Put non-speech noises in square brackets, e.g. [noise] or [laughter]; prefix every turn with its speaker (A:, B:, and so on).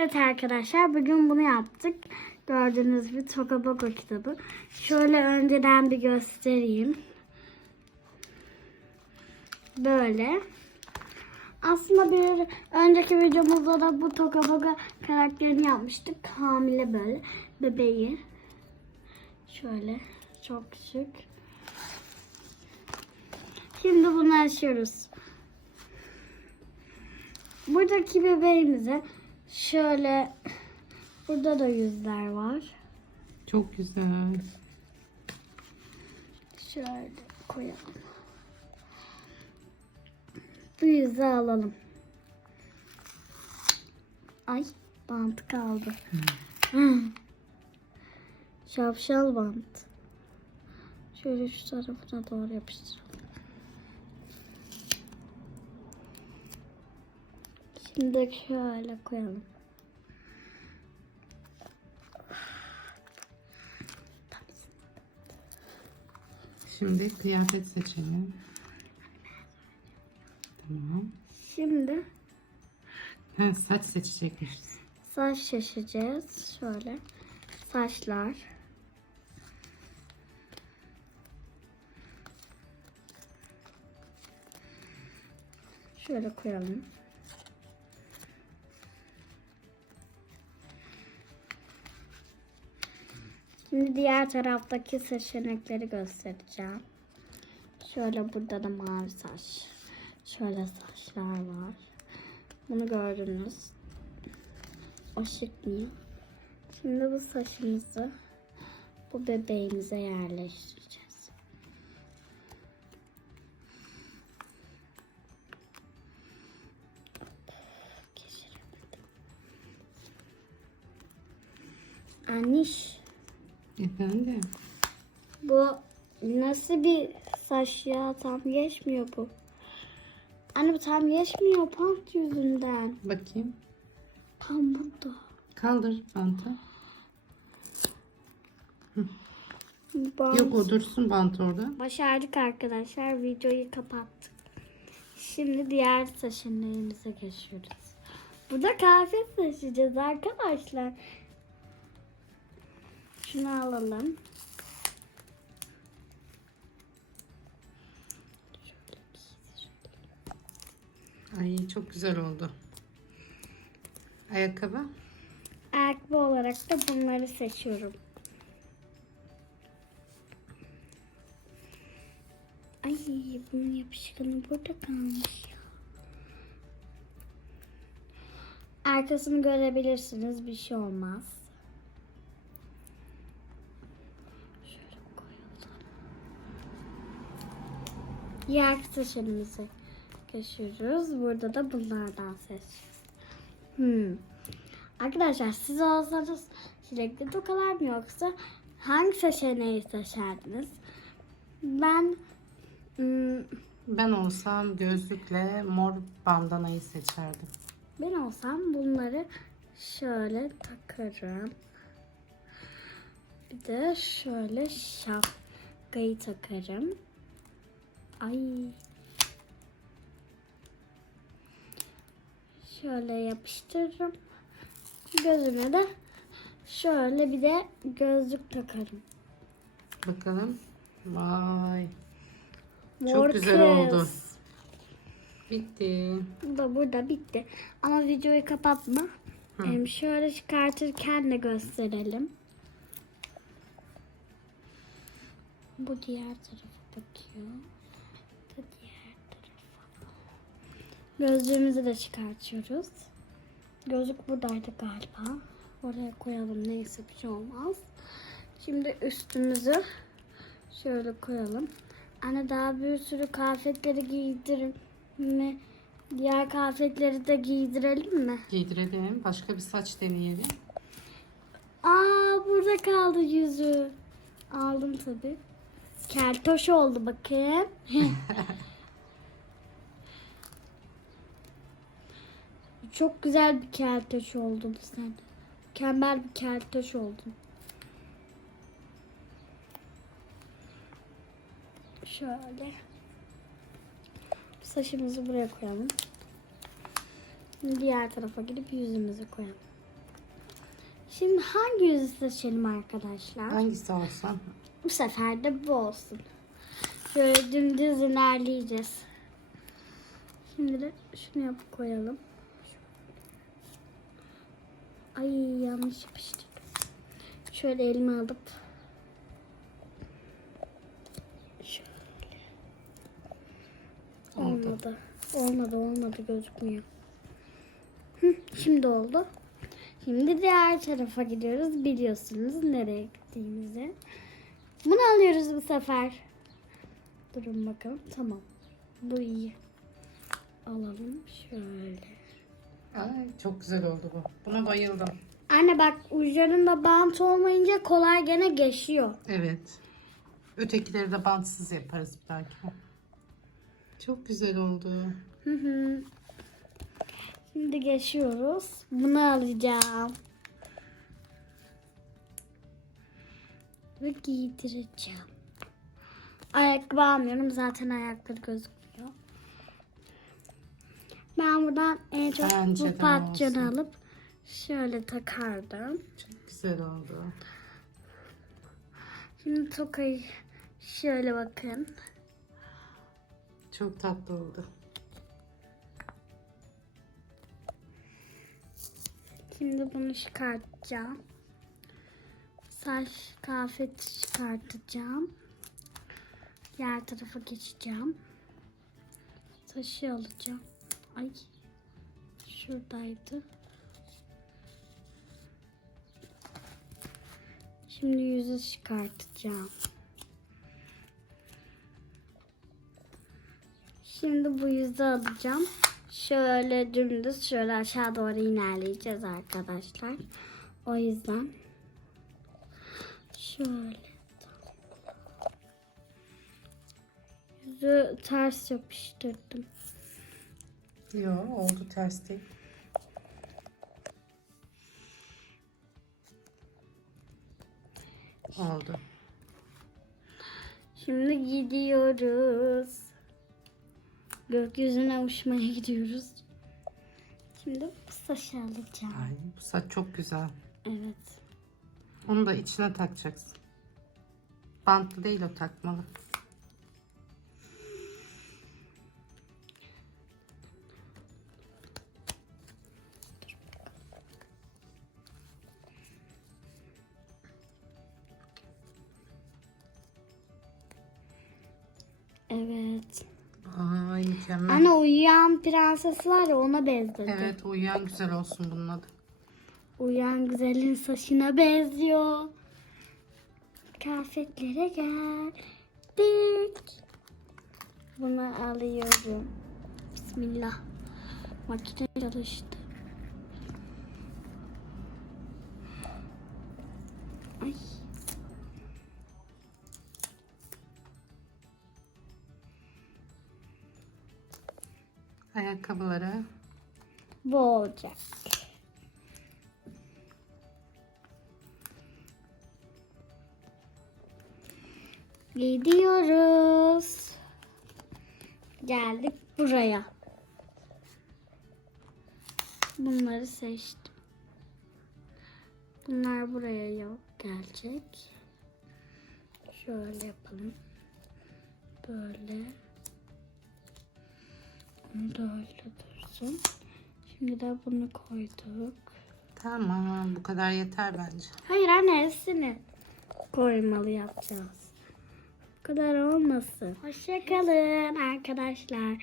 A: Evet arkadaşlar bugün bunu yaptık. Gördüğünüz bir Tokabogo kitabı. Şöyle önceden bir göstereyim. Böyle. Aslında bir önceki videomuzda da bu Tokabogo karakterini yapmıştık. Hamile böyle bebeği. Şöyle çok küçük. Şimdi bunu açıyoruz. Buradaki bebeğimize şöyle burada da yüzler var.
B: Çok güzel.
A: Şöyle koyalım. Bu yüzü alalım. Ay bant kaldı. Şapşal bant. Şöyle şu tarafına doğru yapıştıralım. Şimdi şöyle koyalım.
B: Şimdi kıyafet seçelim. Tamam.
A: Şimdi
B: Ha, saç seçecekmişiz.
A: saç şaşacağız. Şöyle saçlar. Şöyle koyalım. Şimdi diğer taraftaki seçenekleri göstereceğim. Şöyle burada da mavi saç. Şöyle saçlar var. Bunu gördünüz. O şık mı? Şimdi bu saçımızı bu bebeğimize yerleştireceğiz. Aniş.
B: Efendim?
A: Bu nasıl bir saç ya? Tam geçmiyor bu. Anne bu tam geçmiyor pant yüzünden.
B: Bakayım.
A: Tam burada.
B: Kaldır bantı.
A: Bant.
B: Yok o dursun bant orada.
A: Başardık arkadaşlar. Videoyu kapattık. Şimdi diğer seçeneğimize geçiyoruz. Burada kahve seçeceğiz arkadaşlar. Şunu alalım.
B: Ay çok güzel oldu. Ayakkabı.
A: Ayakkabı olarak da bunları seçiyorum. Ay bunun yapışkanı burada kalmış. Arkasını görebilirsiniz. Bir şey olmaz. Diğer seçenimize geçiyoruz. Burada da bunlardan seçeceğiz. Hmm. Arkadaşlar siz olsanız çilekli tokalar mı yoksa hangi seçeneği seçerdiniz? Ben hmm,
B: Ben olsam gözlükle mor bandanayı seçerdim.
A: ben olsam bunları şöyle takarım. Bir de şöyle şapkayı takarım. Ay. Şöyle yapıştırırım. Gözüme de şöyle bir de gözlük takarım.
B: Bakalım. Vay. Çok güzel oldu. Bitti.
A: Bu da burada bitti. Ama videoyu kapatma.
B: Hı.
A: Şöyle çıkartırken de gösterelim. Bu diğer tarafa bakıyor. Bu da diğer tarafa. Gözlüğümüzü de çıkartıyoruz. Gözlük buradaydı galiba. Oraya koyalım neyse bir şey olmaz. Şimdi üstümüzü şöyle koyalım. Anne daha bir sürü kıyafetleri giydirim mi? Diğer kıyafetleri de giydirelim mi?
B: Giydirelim. Başka bir saç deneyelim.
A: Aa burada kaldı yüzü. Aldım tabi. Keltoş oldu bakayım. [laughs] Çok güzel bir keltoş oldun sen. Mükemmel bir keltoş oldun. Şöyle. Saçımızı buraya koyalım. Diğer tarafa gidip yüzümüzü koyalım. Şimdi hangi yüzü seçelim arkadaşlar?
B: Hangisi olsun?
A: Bu sefer de bu olsun. Şöyle dümdüz ilerleyeceğiz. Şimdi de şunu yapıp koyalım. Ay yanlış yapıştık. Şöyle elime alıp şöyle.
B: Oldu.
A: Olmadı. Olmadı olmadı gözükmüyor. Hı, şimdi oldu. Şimdi diğer tarafa gidiyoruz. Biliyorsunuz nereye gittiğimizi. Bunu alıyoruz bu sefer. Durun bakalım. Tamam. Bu iyi. Alalım şöyle.
B: Ay, çok güzel oldu bu. Buna bayıldım.
A: Anne bak uçlarında bant olmayınca kolay gene geçiyor.
B: Evet. Ötekileri de bantsız yaparız belki. Çok güzel oldu.
A: Hı hı. Şimdi geçiyoruz. Bunu alacağım. Ve giydireceğim. Ayakkabı almıyorum. Zaten ayakları gözükmüyor. Ben buradan en çok
B: Bence de
A: bu patlıcanı
B: olsun.
A: alıp şöyle takardım.
B: Çok güzel oldu.
A: Şimdi tokayı şöyle bakın.
B: Çok tatlı oldu.
A: Şimdi bunu çıkartacağım. Saç kıyafeti çıkartacağım. Diğer tarafa geçeceğim. Saçı alacağım. Ay. Şuradaydı. Şimdi yüzü çıkartacağım. Şimdi bu yüzü alacağım. Şöyle dümdüz şöyle aşağı doğru ilerleyeceğiz arkadaşlar. O yüzden şöyle yüzü ters yapıştırdım.
B: Yo oldu ters değil. Oldu.
A: Şimdi gidiyoruz. Gökyüzüne uçmaya gidiyoruz. Şimdi bu saçı alacağım.
B: Ay, bu saç çok güzel.
A: Evet.
B: Onu da içine takacaksın. Bantlı değil o takmalı.
A: Evet.
B: Ay mükemmel.
A: Anne uyuyan prenses var ya ona benzedim.
B: Evet uyuyan güzel olsun bunun adı.
A: Uyan güzelin saçına benziyor. Kıyafetlere geldik. Bunu alıyorum. Bismillah. Makine çalıştı. Ay.
B: Ayakkabıları.
A: Bu olacak. Gidiyoruz. Geldik buraya. Bunları seçtim. Bunlar buraya yok gelecek. Şöyle yapalım. Böyle. Bunu da öyle dursun. Şimdi de bunu koyduk.
B: Tamam bu kadar yeter bence.
A: Hayır anne hepsini koymalı yapacağız. Bu kadar olmasın. Hoşçakalın arkadaşlar.